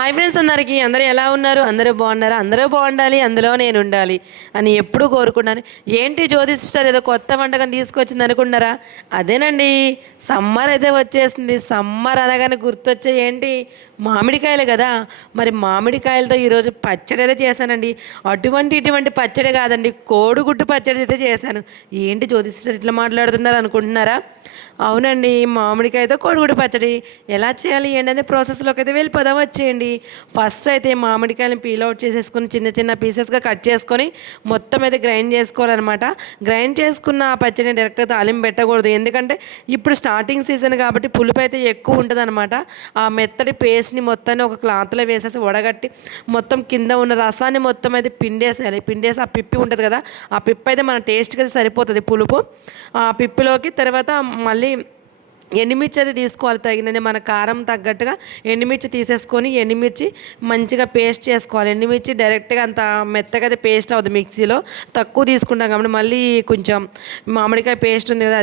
Hi friends, అందరూ ఎలా ఉన్నారు? అందరూ బాగున్నారా? అందరూ బాగుండాలి, అందులో నేను ఉండాలి అని ఎప్పుడూ కోరుకున్నాను. ఏంటి జ్యోతి సిస్టర్ ఏదో కొత్త వంటకం తీసుకొచ్చింది అనుకున్నారా? అదేనండి, సమ్మర్ అయితే వచ్చేసింది. సమ్మర్ అనగానే గుర్తొచ్చే ఏంటి? మామిడికాయలు కదా. మరి మామిడికాయలతో ఈరోజు పచ్చడి అయితే చేశానండి. ఇటువంటి పచ్చడి కాదండి, కోడిగుడ్డు పచ్చడి అయితే చేశాను. ఏంటి జ్యోతి సిస్టర్ ఇట్లా మాట్లాడుతున్నారు అనుకుంటున్నారా? అవునండి, మామిడికాయతో కోడిగుడ్డు పచ్చడి ఎలా చేయాలి ఏంటంటే ప్రాసెస్లోకి అయితే వెళ్ళిపోదాం, వచ్చేయండి. ఫస్ట్ అయితే మామిడికాయలను పీల్ అవుట్ చేసేసుకొని చిన్న చిన్న పీసెస్గా కట్ చేసుకొని మొత్తం అయితే గ్రైండ్ చేసుకోవాలన్నమాట. గ్రైండ్ చేసుకున్న ఆ పచ్చడిని డైరెక్ట్గా తాలింపు పెట్టకూడదు, ఎందుకంటే ఇప్పుడు స్టార్టింగ్ సీజన్ కాబట్టి పులుపు అయితే ఎక్కువ ఉంటుంది అనమాట. ఆ మెత్తడి పేస్ట్ని మొత్తాన్ని ఒక క్లాత్లో వేసేసి వడగట్టి మొత్తం కింద ఉన్న రసాన్ని మొత్తం అయితే పిండేసేయాలి. పిండేసి ఆ పిప్పి ఉంటుంది కదా, ఆ పిప్పి అయితే మన టేస్ట్కి అయితే సరిపోతుంది పులుపు. ఆ పిప్పిలోకి తర్వాత మళ్ళీ ఎండుమిర్చి అయితే తీసుకోవాలి, తగినని మన కారం తగ్గట్టుగా ఎండుమిర్చి తీసేసుకొని ఎండుమిర్చి మంచిగా పేస్ట్ చేసుకోవాలి. ఎండుమిర్చి డైరెక్ట్గా అంత మెత్తగా అయితే పేస్ట్ అవుతుంది మిక్సీలో, తక్కువ తీసుకుంటాం కాబట్టి మళ్ళీ కొంచెం మామిడికాయ పేస్ట్ ఉంది కదా,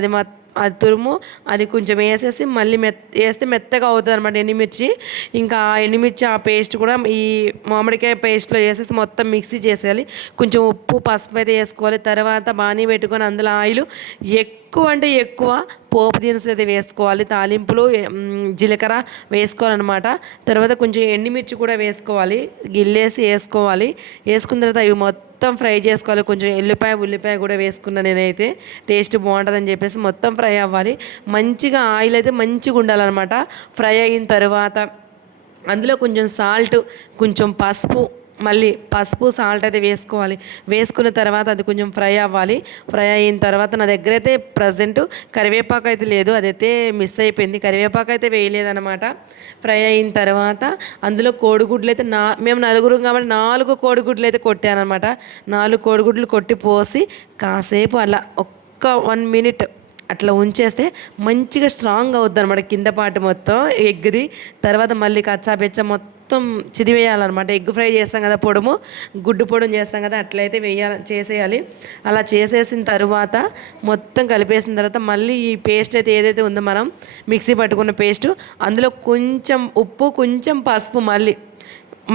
అది తురుము అది కొంచెం వేసేసి మళ్ళీ వేస్తే మెత్తగా అవుతుంది అనమాట ఎండుమిర్చి. ఇంకా ఎండుమిర్చి ఆ పేస్ట్ కూడా ఈ మామిడికాయ పేస్ట్లో వేసేసి మొత్తం మిక్సీ చేసేయాలి. కొంచెం ఉప్పు పసుపు అయితే వేసుకోవాలి. తర్వాత బాణీ పెట్టుకొని అందులో ఆయిల్ ఎక్కువ పోపు దినుసులు అయితే వేసుకోవాలి. తాలింపులు జీలకర్ర వేసుకోవాలన్నమాట. తర్వాత కొంచెం ఎండుమిర్చి కూడా వేసుకోవాలి, గిల్లేసి వేసుకోవాలి. వేసుకున్న తర్వాత ఇవి మొత్తం ఫ్రై చేసుకోవాలి. కొంచెం ఉల్లిపాయ కూడా వేసుకున్నా నేనైతే, టేస్ట్ బాగుంటుందని చెప్పేసి మొత్తం ఫ్రై అవ్వాలి. మంచిగా ఆయిల్ అయితే మంచిగా ఉండాలన్నమాట. ఫ్రై అయిన తర్వాత అందులో కొంచెం సాల్ట్, కొంచెం పసుపు సాల్ట్ అయితే వేసుకోవాలి. వేసుకున్న తర్వాత అది కొంచెం ఫ్రై అవ్వాలి. ఫ్రై అయిన తర్వాత నా దగ్గర అయితే ప్రజెంట్ కరివేపాకు అయితే లేదు, అదైతే మిస్ అయిపోయింది. కరివేపాకు అయితే వేయలేదన్నమాట. ఫ్రై అయిన తర్వాత అందులో కోడిగుడ్లు అయితే మేము నలుగురు కాబట్టి 4 కోడిగుడ్లు అయితే కొట్టానమాట. 4 కోడిగుడ్లు కొట్టి పోసి కాసేపు అలా ఒక్క 1 మినిట్ అట్లా ఉంచేస్తే మంచిగా స్ట్రాంగ్ అవుద్ది అనమాట కింద పాటు మొత్తం ఎగ్ది. తర్వాత మళ్ళీ కచ్చాబెచ్చ మొత్తం చిదివేయాలన్నమాట. ఎగ్ ఫ్రై చేస్తాం కదా, గుడ్డు పొడుము చేస్తాం కదా, అట్లయితే చేసేయాలి. అలా చేసేసిన తర్వాత మొత్తం కలిపేసిన తర్వాత మళ్ళీ ఈ పేస్ట్ అయితే ఏదైతే ఉందో మనం మిక్సీ పట్టుకున్న పేస్టు అందులో కొంచెం ఉప్పు, కొంచెం పసుపు,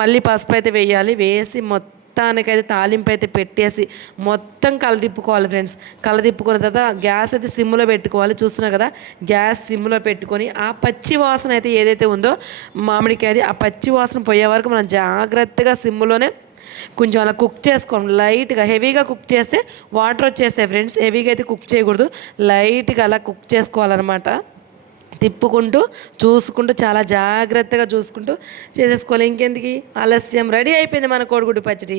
మళ్ళీ పసుపు అయితే వేయాలి. వేసి మొత్తానికైతే తాలింపు అయితే పెట్టేసి మొత్తం కలదిప్పుకోవాలి ఫ్రెండ్స్. కలదిప్పుకున్న తర్వాత గ్యాస్ అయితే సిమ్లో పెట్టుకోవాలి. చూస్తున్నారు కదా, గ్యాస్ సిమ్లో పెట్టుకొని ఆ పచ్చి వాసన అయితే ఏదైతే ఉందో మామిడికాయది, ఆ పచ్చి వాసన పోయే వరకు మనం జాగ్రత్తగా సిమ్లోనే కొంచెం అలా కుక్ చేసుకోండి. లైట్గా హెవీగా కుక్ చేస్తే వాటర్ వచ్చేస్తాయి ఫ్రెండ్స్. హెవీగా అయితే కుక్ చేయకూడదు, లైట్గా అలా కుక్ చేసుకోవాలన్నమాట. తిప్పుకుంటూ చూసుకుంటూ చాలా జాగ్రత్తగా చూసుకుంటూ చేసేసుకోవాలి. ఇంకెందుకు ఆలస్యం, రెడీ అయిపోయింది మన కోడిగుడ్డు పచ్చడి.